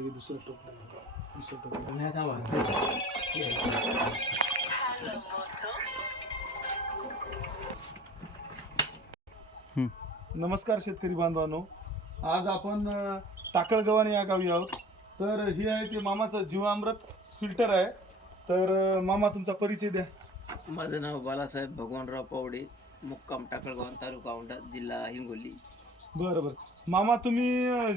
लगे दुसरं टोपलं दुसरं टोपलं नमस्कार शेतकरी बांधवांनो, आज आपण टाकळगव्हाण या गावी आहोत. तर ही आहे ते मामाचं जीवामृत फिल्टर आहे. तर मामा तुमचा परिचय द्या. माझं नाव बालासाहेब भगवानराव पावडे, मुक्काम टाकळगव्हाण, तालुका औंढा, जिल्हा हिंगोली. बरं बरं मामा, तुम्ही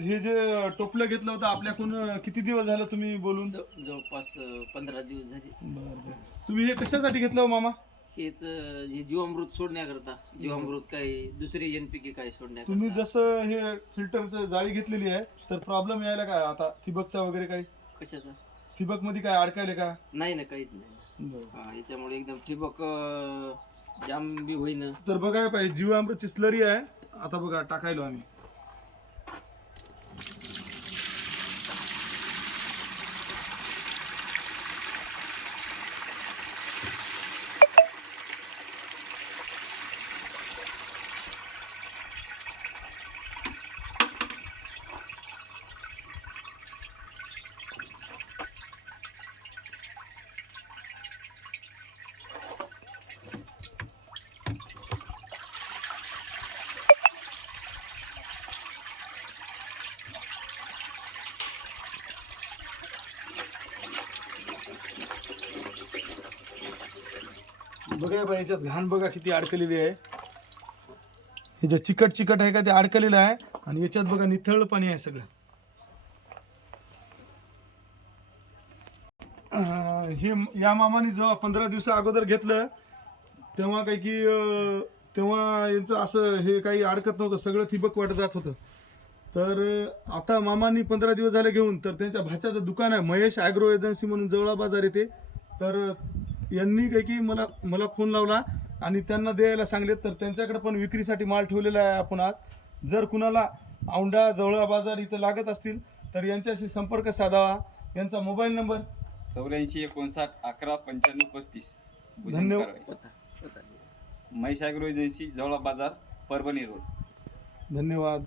हे जे टोपलं घेतलं होतं आपल्याकडून किती दिवस झालं तुम्ही बोलून? जवळपास 15 दिवस झाले. बरं बरं तुम्ही हे कशासाठी घेतलं हो मामा? हेच हे जीवामृत सोडण्याकरता, जीवामृत काही दुसरे NPK काही तुम्ही सोडण्याकरता. जसं हे फिल्टरचं जाळी घेतलेली आहे तर प्रॉब्लेम यायला काय आता ठिबकचा वगैरे काही? कशाचा? ठिबक मध्ये काय अडकायले का? नाही ना, काहीच नाही. हा, याच्यामुळे एकदम ठिबक जाम बी होईना. तर बघायला पाहिजे, जीवामृतची स्लरी आहे. आता बघा टाकायलो आम्ही. बघा याच्यात घाण बघा किती अडकलेली आहे. ह्याच्यात चिकट चिकट आहे का ते अडकलेलं आहे. आणि याच्यात बघा निथळ पाणी आहे सगळं. हे या मामाने जेव्हा 15 दिवसा अगोदर घेतलं तेव्हा काही की तेव्हा यांचं असं हे काही अडकत नव्हतं, सगळं ठिबक वाटत जात होतं. तर आता मामांनी 15 दिवस झाले घेऊन, तर त्यांच्या भाच्याचं दुकान आहे महेश ॲग्रो एजन्सी म्हणून, जवळा बाजार येते. तर यांनी काही की मला फोन लावला आणि त्यांना द्यायला सांगले. तर त्यांच्याकडे पण विक्रीसाठी माल ठेवलेला आहे आपण आज. जर कुणाला औंढा जवळा बाजार इथं लागत असतील तर यांच्याशी संपर्क साधावा. यांचा मोबाईल नंबर 84 59 11 95 35. धन्यवाद. महेश ॲग्रो एजन्सी, जवळा बाजार, परभणी रोड. धन्यवाद.